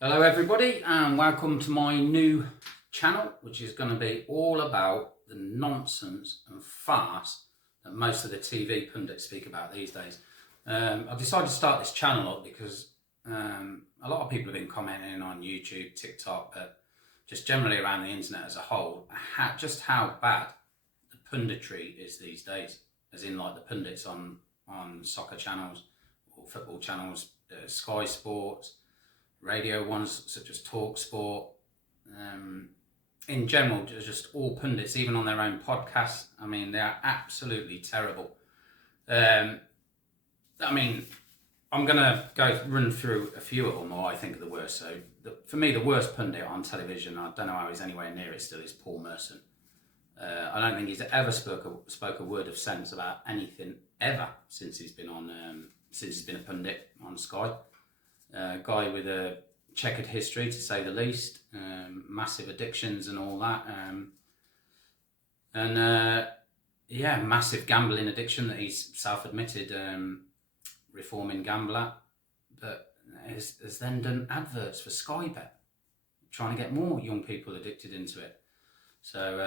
Hello everybody and welcome to my new channel, which is going to be all about the nonsense and farce that most of the TV pundits speak about these days. I decided to start this channel up because a lot of people have been commenting on YouTube, TikTok, but just generally around the internet as a whole, just how bad the punditry is these days, as in like the pundits on soccer channels or football channels, Sky Sports, radio ones such as Talk Sport, in general, just all pundits, even on their own podcasts. I mean, they are absolutely terrible. I mean, I'm going to run through a few of them, or I think are the worst. So, for me, the worst pundit on television, I don't know how he's anywhere near it still, is Paul Merson. I don't think he's ever spoke a word of sense about anything ever since he's been a pundit on Sky. Guy with a checkered history, to say the least, massive addictions and all that, massive gambling addiction that he's self-admitted reforming gambler, but has then done adverts for Sky Bet, trying to get more young people addicted into it. So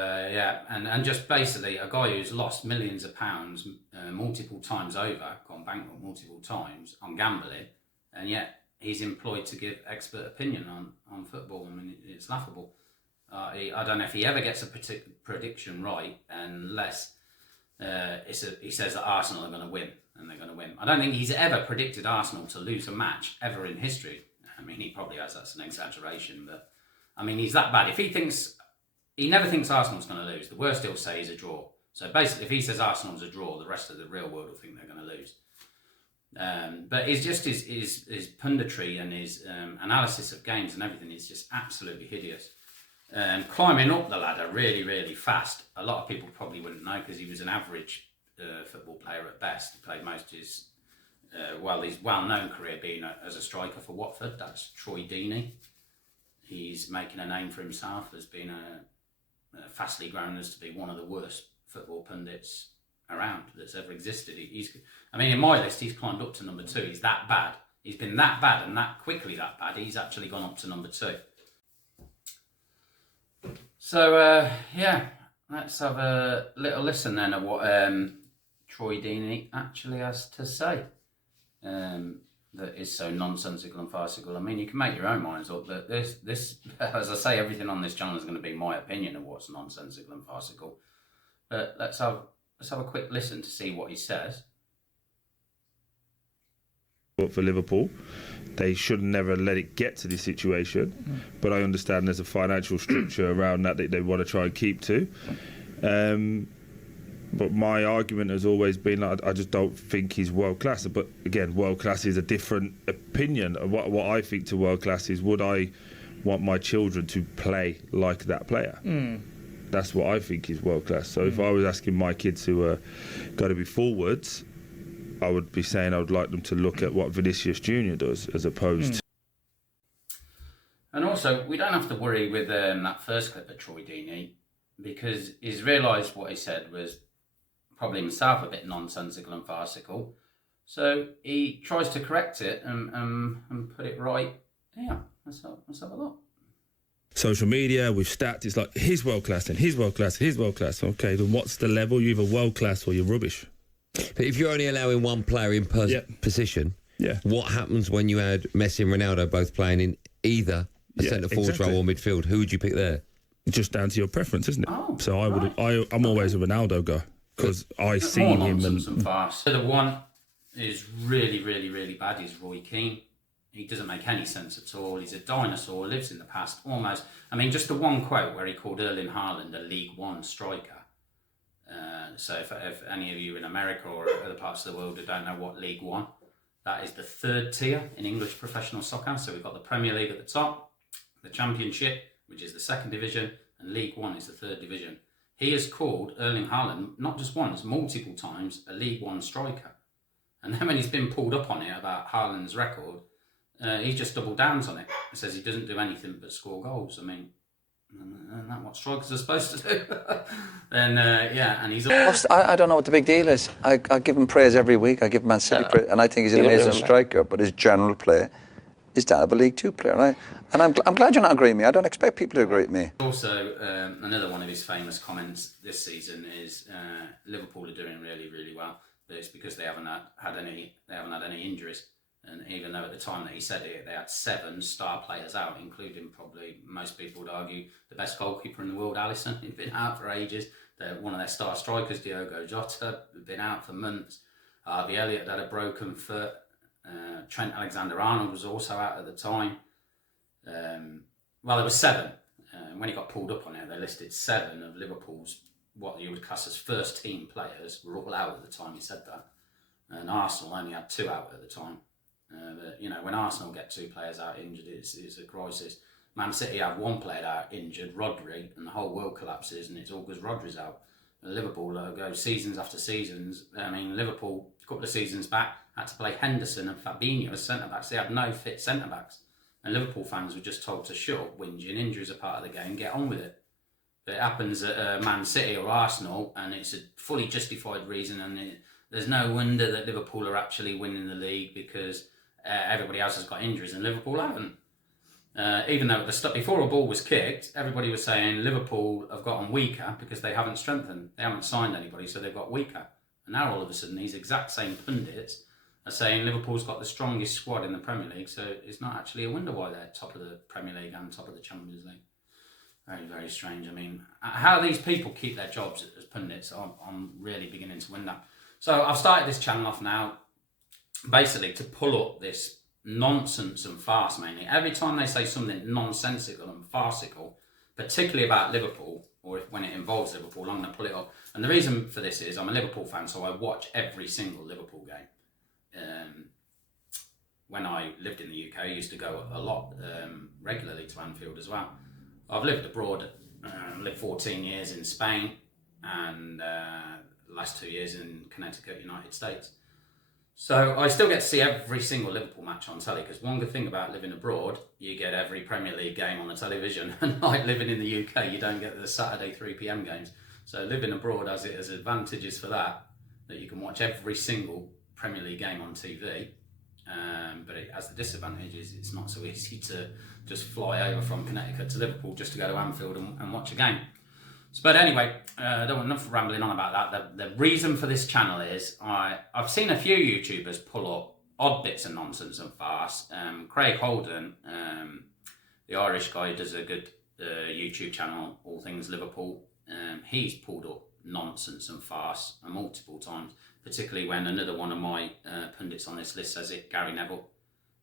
and just basically a guy who's lost millions of pounds multiple times over, gone bankrupt multiple times on gambling, and yet he's employed to give expert opinion on football. I mean, it's laughable. I don't know if he ever gets a prediction right unless he says that Arsenal are going to win, and they're going to win. I don't think he's ever predicted Arsenal to lose a match ever in history. I mean, he probably has. That's an exaggeration, but I mean, he's that bad. If he never thinks Arsenal's going to lose. The worst he'll say is a draw. So basically, if he says Arsenal's a draw, the rest of the real world will think they're going to lose. But it's just his punditry and his analysis of games and everything is just absolutely hideous. Climbing up the ladder really, really fast. A lot of people probably wouldn't know because he was an average football player at best. He played most of his, his well-known career being as a striker for Watford. That's Troy Deeney. He's making a name for himself as being fastly grown as to be one of the worst football pundits around that's ever existed. In my list, he's climbed up to number 2. He's that bad. He's been that bad and that quickly that bad. He's actually gone up to number 2. So, let's have a little listen then of what Troy Deeney actually has to say. That is so nonsensical and farcical. I mean, you can make your own minds up, but this, as I say, everything on this channel is going to be my opinion of what's nonsensical and farcical. But let's have a quick listen to see what he says. For Liverpool, they should never let it get to this situation. But I understand there's a financial structure around that they want to try and keep to. But my argument has always been I just don't think he's world class. But again, world class is a different opinion. What I think to world class is, would I want my children to play like that player? That's what I think is world class. So if I was asking my kids who are going to be forwards, I would be saying I would like them to look at what Vinicius Jr. does as opposed to... And also, we don't have to worry with that first clip of Troy Deeney, because he's realised what he said was probably himself a bit nonsensical and farcical. So he tries to correct it and put it right. Yeah, let's have a look. Social media with stats, it's like, he's world class and he's world class, he's world class. Okay, then what's the level? You're either world class or you're rubbish. But if you're only allowing one player in position, what happens when you had Messi and Ronaldo both playing in either a centre forward role or midfield? Who would you pick there? Just down to your preference, isn't it? Oh, so I'm always a Ronaldo guy because I see him and farce. So the one is really, really, really bad is Roy Keane. He doesn't make any sense at all. He's a dinosaur, lives in the past almost. I mean, just the one quote where he called Erling Haaland a League One striker. So if any of you in America or other parts of the world who don't know what League One, that is the 3rd tier in English professional soccer. So we've got the Premier League at the top, the Championship, which is the 2nd division, and League One is the 3rd division. He has called Erling Haaland, not just once, multiple times, a League One striker. And then when he's been pulled up on it about Haaland's record, he just double downs on it. He says he doesn't do anything but score goals. I mean, isn't that what strikers are supposed to do? And he's... I don't know what the big deal is. I give him praise every week. I give Man City praise, and I think he's an amazing striker, but his general play his dad, a League Two player. And I'm glad you're not agreeing with me. I don't expect people to agree with me. Also, another one of his famous comments this season is Liverpool are doing really, really well. But it's because they haven't had any injuries. And even though at the time that he said it, they had 7 star players out, including probably most people would argue the best goalkeeper in the world, Alisson. He'd been out for ages. One of their star strikers, Diogo Jota, had been out for months. Harvey Elliott had a broken foot. Trent Alexander-Arnold was also out at the time. Well, there were 7. When he got pulled up on it, they listed 7 of Liverpool's, what you would class as first team players, were all out at the time he said that. And Arsenal only had 2 out at the time. But, when Arsenal get 2 players out injured, it's a crisis. Man City have 1 player out injured, Rodri, and the whole world collapses, and it's all because Rodri's out. Liverpool go seasons after seasons. I mean, Liverpool, a couple of seasons back, had to play Henderson and Fabinho as centre-backs. They had no fit centre-backs. And Liverpool fans were just told to shut up, whinging, injuries are part of the game, get on with it. But it happens at Man City or Arsenal, and it's a fully justified reason, and there's no wonder that Liverpool are actually winning the league because everybody else has got injuries and Liverpool haven't. Even though before a ball was kicked, everybody was saying Liverpool have gotten weaker because they haven't strengthened. They haven't signed anybody, so they've got weaker. And now all of a sudden, these exact same pundits are saying Liverpool's got the strongest squad in the Premier League, so it's not actually a wonder why they're top of the Premier League and top of the Champions League. Very, very strange. I mean, how these people keep their jobs as pundits, I'm really beginning to wonder. So I've started this channel off now, basically to pull up this nonsense and farce mainly. Every time they say something nonsensical and farcical, particularly about Liverpool, or when it involves Liverpool, I'm going to pull it up. And the reason for this is I'm a Liverpool fan, so I watch every single Liverpool game. When I lived in the UK, I used to go a lot regularly to Anfield as well. I've lived abroad, lived 14 years in Spain, and the last 2 years in Connecticut, United States. So I still get to see every single Liverpool match on telly, because one good thing about living abroad, you get every Premier League game on the television. And like living in the UK, you don't get the Saturday 3 p.m. games. So living abroad has advantages for that you can watch every single Premier League game on TV. But it has the disadvantages. It's not so easy to just fly over from Connecticut to Liverpool just to go to Anfield and watch a game. But anyway, I don't want enough rambling on about that. The reason for this channel is I've seen a few YouTubers pull up odd bits of nonsense and farce. Craig Holden, the Irish guy, does a good YouTube channel, All Things Liverpool. He's pulled up nonsense and farce multiple times, particularly when another one of my pundits on this list says it, Gary Neville.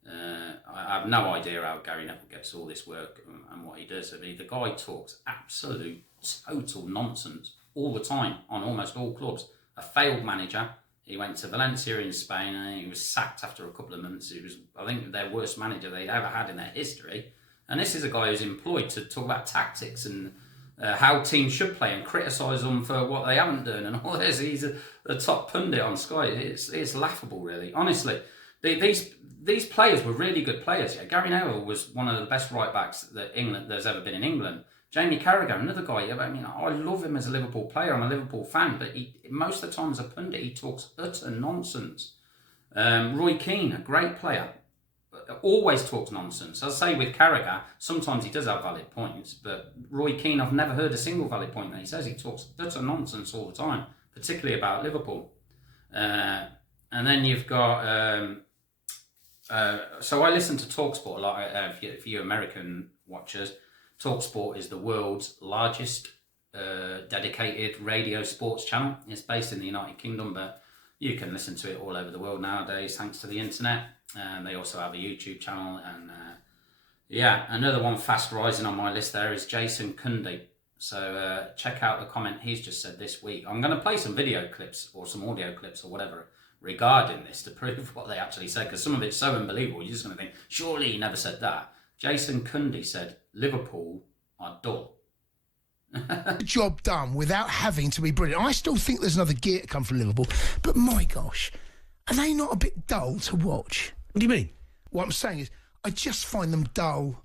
I have no idea how Gary Neville gets all this work and what he does. I mean, the guy talks absolute total nonsense all the time on almost all clubs. A failed manager. He went to Valencia in Spain and he was sacked after a couple of months. He was, I think, their worst manager they'd ever had in their history. And this is a guy who's employed to talk about tactics and how teams should play and criticise them for what they haven't done and all this. He's a top pundit on Sky. It's laughable, really. Honestly, these players were really good players. Yeah, Gary Neville was one of the best right backs that there's ever been in England. Jaime Carragher, another guy. I mean, I love him as a Liverpool player. I'm a Liverpool fan, but most of the time as a pundit, he talks utter nonsense. Roy Keane, a great player, always talks nonsense. As I say with Carragher, sometimes he does have valid points, but Roy Keane, I've never heard a single valid point that he says. He talks utter nonsense all the time, particularly about Liverpool. And then you've got... so I listen to TalkSport a lot. For you American watchers, TalkSport is the world's largest dedicated radio sports channel. It's based in the United Kingdom, but you can listen to it all over the world nowadays thanks to the internet. They also have a YouTube channel. And another one fast rising on my list there is Jason Cundy. So check out the comment he's just said this week. I'm going to play some video clips or some audio clips or whatever regarding this to prove what they actually said, because some of it's so unbelievable you're just going to think, surely he never said that. Jason Cundy said Liverpool are dull. Job done without having to be brilliant. I still think there's another gear to come from Liverpool, but my gosh, are they not a bit dull to watch? What do you mean? What I'm saying is, I just find them dull.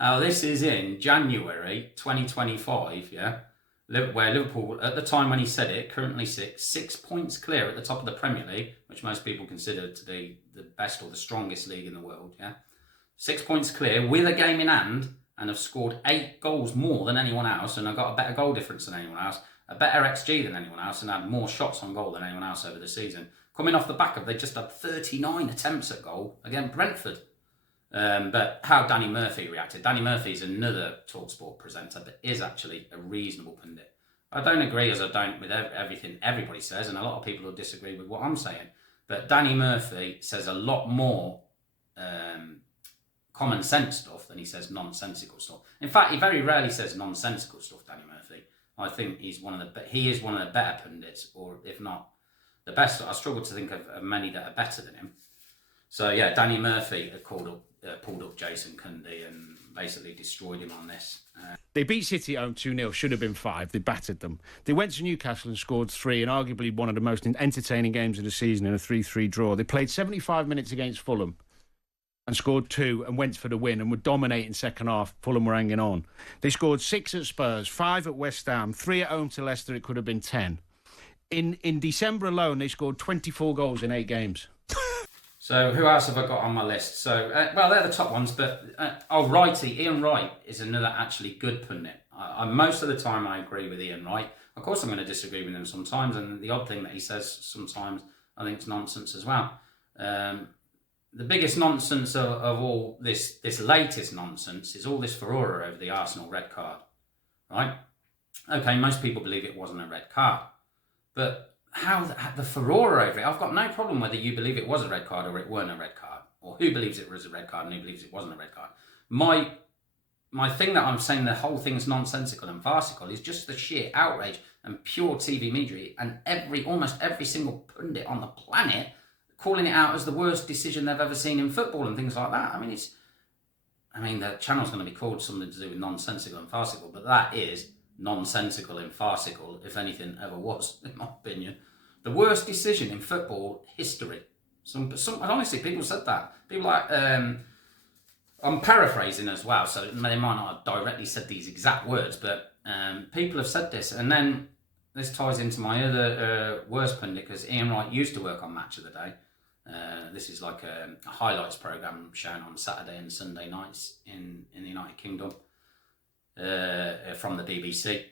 This is in January 2025, yeah? Where Liverpool, at the time when he said it, currently 6 points clear at the top of the Premier League, which most people consider to be the best or the strongest league in the world, yeah? 6 points clear with a game in hand and have scored 8 goals more than anyone else and have got a better goal difference than anyone else, a better XG than anyone else, and had more shots on goal than anyone else over the season. Coming off the back of, they just had 39 attempts at goal against Brentford. But how Danny Murphy reacted. Danny Murphy is another TalkSport presenter, but is actually a reasonable pundit. I don't agree as I don't with everything everybody says, and a lot of people will disagree with what I'm saying. But Danny Murphy says a lot more common sense stuff than he says nonsensical stuff. In fact, he very rarely says nonsensical stuff, Danny Murphy. I think he is one of the better pundits, or if not the best. I struggle to think of many that are better than him. So yeah, Danny Murphy had pulled up Jason Cundy and basically destroyed him on this. They beat City at home 2-0, should have been 5. They battered them. They went to Newcastle and scored 3, and arguably one of the most entertaining games of the season in a 3-3 draw. They played 75 minutes against Fulham and scored 2 and went for the win and were dominating second half. Fulham were hanging on. They scored 6 at Spurs, 5 at West Ham, 3 at home to Leicester. It could have been 10. In December alone, they scored 24 goals in 8 games. So who else have I got on my list? So, well, they're the top ones, but Wrighty, Ian Wright is another actually good pundit. Most of the time I agree with Ian Wright. Of course I'm going to disagree with him sometimes, and the odd thing that he says sometimes I think is nonsense as well. The biggest nonsense of all this latest nonsense is all this furore over the Arsenal red card, right? Okay, most people believe it wasn't a red card, but how the furore over it, I've got no problem whether you believe it was a red card or it weren't a red card, or who believes it was a red card and who believes it wasn't a red card. My thing that I'm saying the whole thing's nonsensical and farcical is just the sheer outrage and pure TV media and almost every single pundit on the planet calling it out as the worst decision they've ever seen in football and things like that. I mean, the channel's going to be called something to do with nonsensical and farcical, but that is nonsensical and farcical, if anything ever was, in my opinion. The worst decision in football history. Honestly, people said that. People like, I'm paraphrasing as well, so they might not have directly said these exact words, but people have said this. And then this ties into my other worst pundit, because Ian Wright used to work on Match of the Day. This is like a highlights programme shown on Saturday and Sunday nights in the United Kingdom. From the BBC.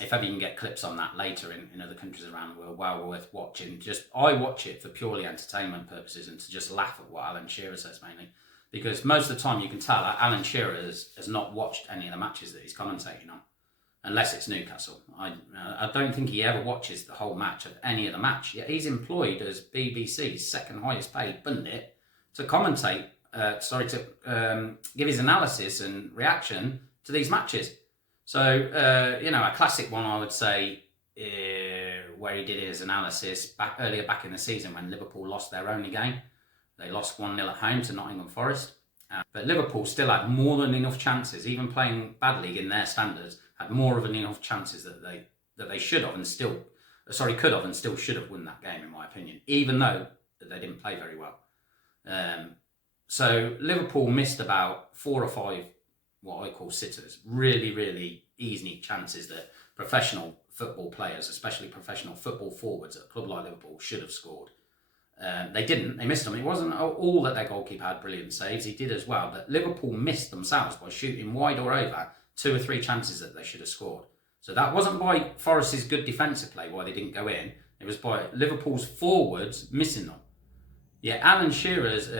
If ever you can get clips on that later in other countries around the world, well worth watching. I watch it for purely entertainment purposes and to just laugh at what Alan Shearer says mainly. Because most of the time you can tell that Alan Shearer has not watched any of the matches that he's commentating on. Unless it's Newcastle. I don't think he ever watches the whole match of any of the match. Yet he's employed as BBC's second highest paid pundit to commentate, give his analysis and reaction to these matches. So, a classic one I would say, where he did his analysis earlier back in the season when Liverpool lost their only game. They lost 1-0 at home to Nottingham Forest. But Liverpool still had more than enough chances, even playing badly in their standards, had more of enough chances that they should have and still, could have and still should have won that game, in my opinion, even though they didn't play very well. So Liverpool missed about 4 or 5 what I call sitters, really, really easy chances that professional football players, especially professional football forwards at a club like Liverpool, should have scored. They didn't. They missed them. It wasn't all that their goalkeeper had brilliant saves. He did as well. But Liverpool missed themselves by shooting wide or over 2 or 3 chances that they should have scored. So that wasn't by Forest's good defensive play why they didn't go in. It was by Liverpool's forwards missing them. Yeah, Alan Shearer's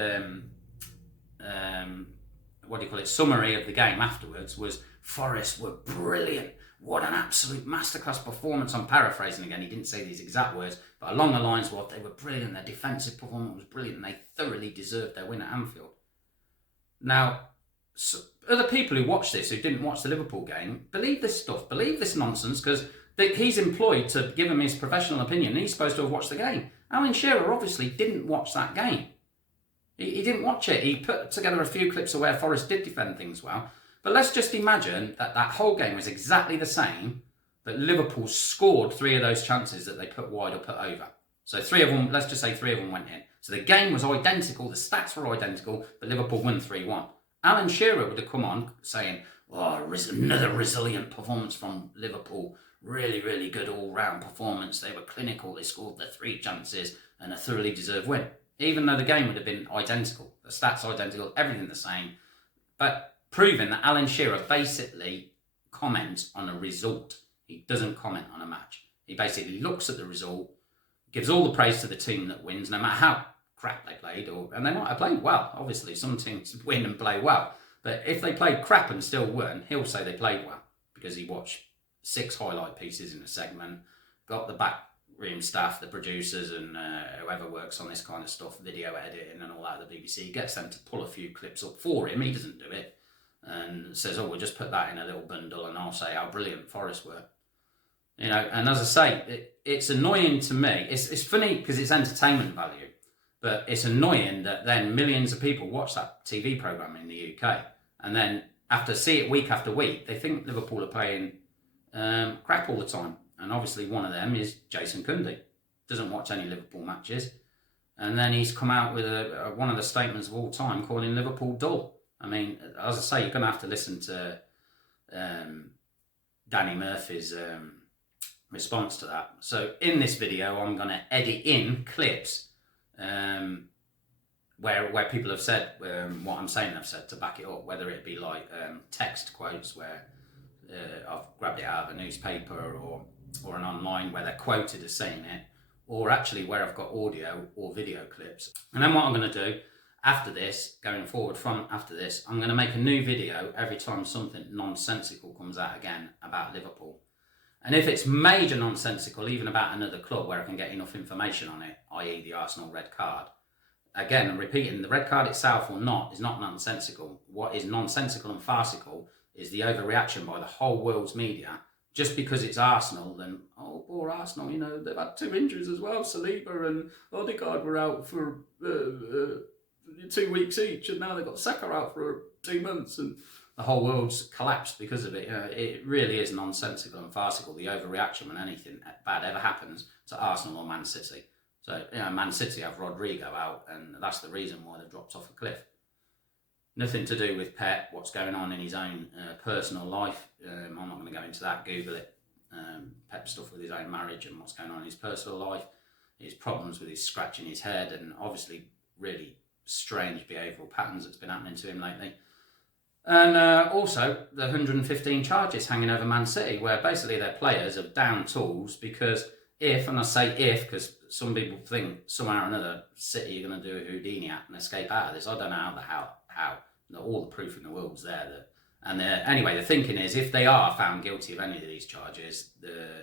summary of the game afterwards was, Forest were brilliant. What an absolute masterclass performance. I'm paraphrasing again. He didn't say these exact words, but along the lines was they were brilliant. Their defensive performance was brilliant, and they thoroughly deserved their win at Anfield. Now, other people who watch this, who didn't watch the Liverpool game, believe this stuff, believe this nonsense, because he's employed to give him his professional opinion, and he's supposed to have watched the game. Alan Shearer obviously didn't watch that game. He didn't watch it. He put together a few clips of where Forest did defend things well. But let's just imagine that whole game was exactly the same, but Liverpool scored 3 of those chances that they put wide or put over. So 3 of them, let's just say 3 of them went in. So the game was identical, the stats were identical, but Liverpool won 3-1. Alan Shearer would have come on saying, another resilient performance from Liverpool. Really, really good all-round performance. They were clinical. They scored their 3 chances and a thoroughly deserved win. even though the game would have been identical, the stats identical, everything the same, but proving that Alan Shearer basically comments on a result. He doesn't comment on a match. He basically looks at the result, gives all the praise to the team that wins, no matter how crap they played, and they might have played well. Obviously, some teams win and play well. But if they played crap and still won, he'll say they played well because he watched 6 highlight pieces in a segment, got the backroom staff, the producers and whoever works on this kind of stuff, video editing and all that at the BBC, he gets them to pull a few clips up for him. He doesn't do it and says, we'll just put that in a little bundle and I'll say how brilliant Forest were. You know, and as I say, it's annoying to me. It's funny because it's entertainment value. But it's annoying that then millions of people watch that TV programme in the UK. And then after see it week after week, they think Liverpool are playing crap all the time. And obviously one of them is Jason Cundy. Doesn't watch any Liverpool matches. And then he's come out with one of the statements of all time calling Liverpool dull. I mean, as I say, you're going to have to listen to Danny Murphy's response to that. So in this video, I'm going to edit in clips where people have said what I'm saying they've said to back it up, whether it be like text quotes where I've grabbed it out of a newspaper or an online where they're quoted as saying it, or actually where I've got audio or video clips. And then what I'm going to do after this, going forward from after this, I'm going to make a new video every time something nonsensical comes out again about Liverpool. And if it's major nonsensical, even about another club where I can get enough information on it, i.e. the Arsenal red card, again, I'm repeating, the red card itself or not is not nonsensical. What is nonsensical and farcical is the overreaction by the whole world's media. Just because it's Arsenal, then, oh, poor Arsenal, you know, they've had 2 injuries as well. Saliba and Odegaard were out for 2 weeks each, and now they've got Saka out for 2 months, and the whole world's collapsed because of it. You know, it really is nonsensical and farcical, the overreaction when anything bad ever happens to Arsenal or Man City. So, you know, Man City have Rodrigo out, and that's the reason why they've dropped off a cliff. Nothing to do with Pep, what's going on in his own personal life. I'm not going to go into that, Google it. Pep stuff with his own marriage and what's going on in his personal life. His problems with his scratching his head and obviously really strange behavioural patterns that's been happening to him lately. And also the 115 charges hanging over Man City, where basically their players have down tools because if, and I say if because some people think somehow or another City are going to do a Houdini act and escape out of this. I don't know how. All the proof in the world's there. Anyway, the thinking is if they are found guilty of any of these charges, the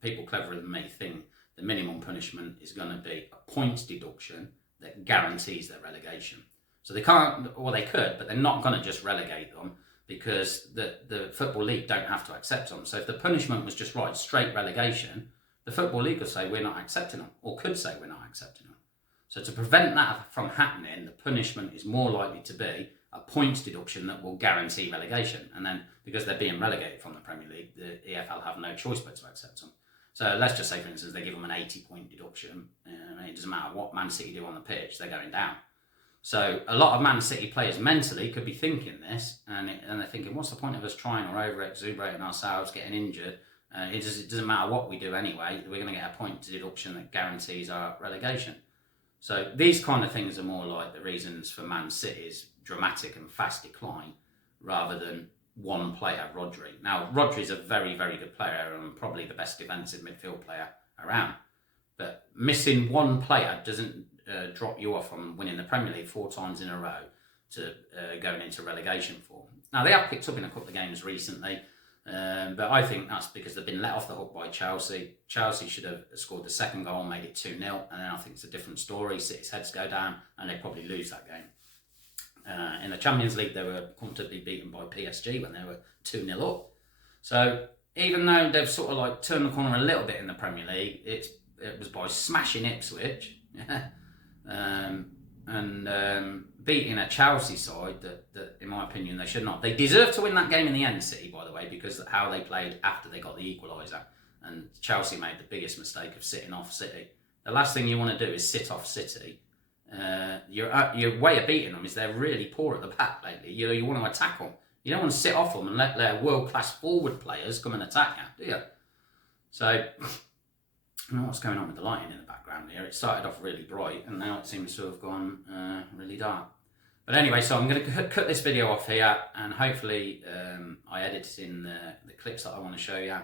people cleverer than me think the minimum punishment is going to be a points deduction that guarantees their relegation. So they can't, or they could, but they're not going to just relegate them because the Football League don't have to accept them. So if the punishment was just right, straight relegation, the Football League could say we're not accepting them, or could say we're not accepting them. So to prevent that from happening, the punishment is more likely to be a points deduction that will guarantee relegation. And then because they're being relegated from the Premier League, the EFL have no choice but to accept them. So let's just say, for instance, they give them an 80-point deduction. It doesn't matter what Man City do on the pitch, they're going down. So a lot of Man City players mentally could be thinking this, and they're thinking, what's the point of us trying or over-exuberating ourselves, getting injured? It doesn't matter what we do anyway, we're going to get a point deduction that guarantees our relegation. So these kind of things are more like the reasons for Man City's dramatic and fast decline rather than one player, Rodri. Now, Rodri's a very, very good player and probably the best defensive midfield player around. But missing one player doesn't drop you off from winning the Premier League 4 times in a row to going into relegation form. Now, they have picked up in a couple of games recently, but I think that's because they've been let off the hook by Chelsea. Chelsea should have scored the second goal, made it 2-0, and then I think it's a different story. City's heads go down, and they probably lose that game. In the Champions League, they were comfortably beaten by PSG when they were 2-0 up. So even though they've sort of like turned the corner a little bit in the Premier League, it was by smashing Ipswich and beating a Chelsea side that, in my opinion, they should not. They deserved to win that game in the end, City, by the way, because of how they played after they got the equaliser. And Chelsea made the biggest mistake of sitting off City. The last thing you want to do is sit off City. Your way of beating them is they're really poor at the back lately. You want to attack them. You don't want to sit off them and let their world-class forward players come and attack you, do you? So I don't know what's going on with the lighting in the background here. It started off really bright and now it seems to have gone really dark. But anyway, so I'm going to cut this video off here, and hopefully I edit in the clips that I want to show you.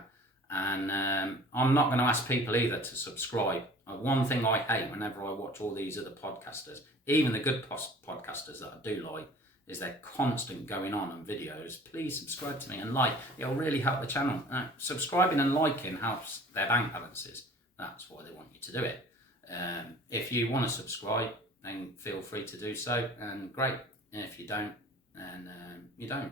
And I'm not going to ask people either to subscribe. One thing I hate whenever I watch all these other podcasters, even the good podcasters that I do like, is their constant going on videos. Please subscribe to me and like. It'll really help the channel. Subscribing and liking helps their bank balances. That's why they want you to do it. If you want to subscribe, then feel free to do so, and great. If you don't, then you don't.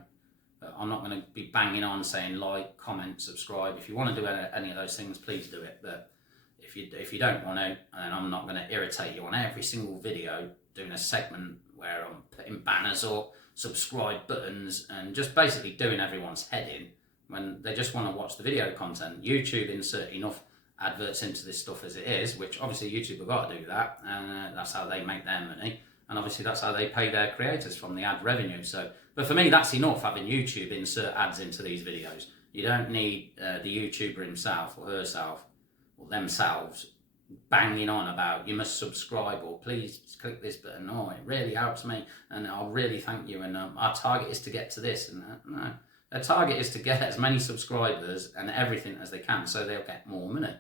But I'm not going to be banging on saying like, comment, subscribe. If you want to do any of those things, please do it. But if you don't want to, then I'm not going to irritate you on every single video doing a segment where I'm putting banners or subscribe buttons and just basically doing everyone's head in when they just want to watch the video content. YouTube insert enough adverts into this stuff as it is, which obviously YouTube have got to do that, and that's how they make their money, and obviously that's how they pay their creators from the ad revenue. So, but for me, that's enough having YouTube insert ads into these videos. You don't need the YouTuber himself or herself or themselves banging on about you must subscribe or please click this button. Oh, it really helps me and I'll really thank you, and our target is to get to this and that. No, their target is to get as many subscribers and everything as they can so they'll get more money.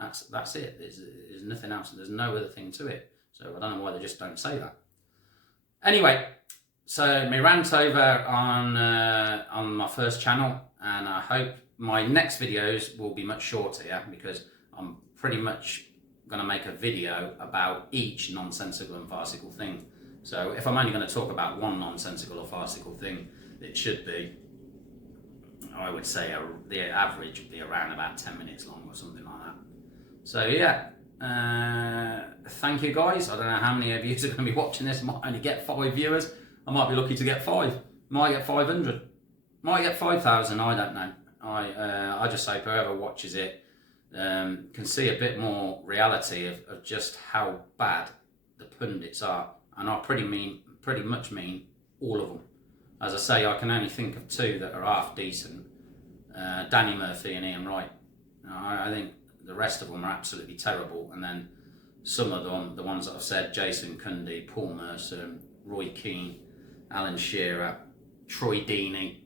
That's it. There's nothing else. There's no other thing to it. So I don't know why they just don't say that. Anyway, so my rant over on my first channel, and I hope my next videos will be much shorter, yeah, because I'm pretty much going to make a video about each nonsensical and farcical thing. So if I'm only going to talk about one nonsensical or farcical thing, it should be, I would say the average would be around about 10 minutes long or something like that. So yeah, thank you guys. I don't know how many of you are going to be watching this. I might only get 5 viewers. I might be lucky to get 5. Might get 500. Might get 5,000. I don't know. I just hope whoever watches it can see a bit more reality of just how bad the pundits are, and I pretty much mean all of them. As I say, I can only think of 2 that are half decent: Danny Murphy and Ian Wright. I think the rest of them are absolutely terrible, and then some of them, the ones that I've said, Jason Cundy, Paul Merson, Roy Keane, Alan Shearer, Troy Deeney,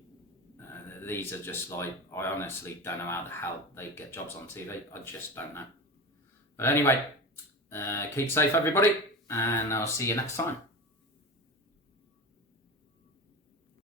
these are just like, I honestly don't know how the hell they get jobs on TV. I just don't know. But anyway, keep safe everybody, and I'll see you next time.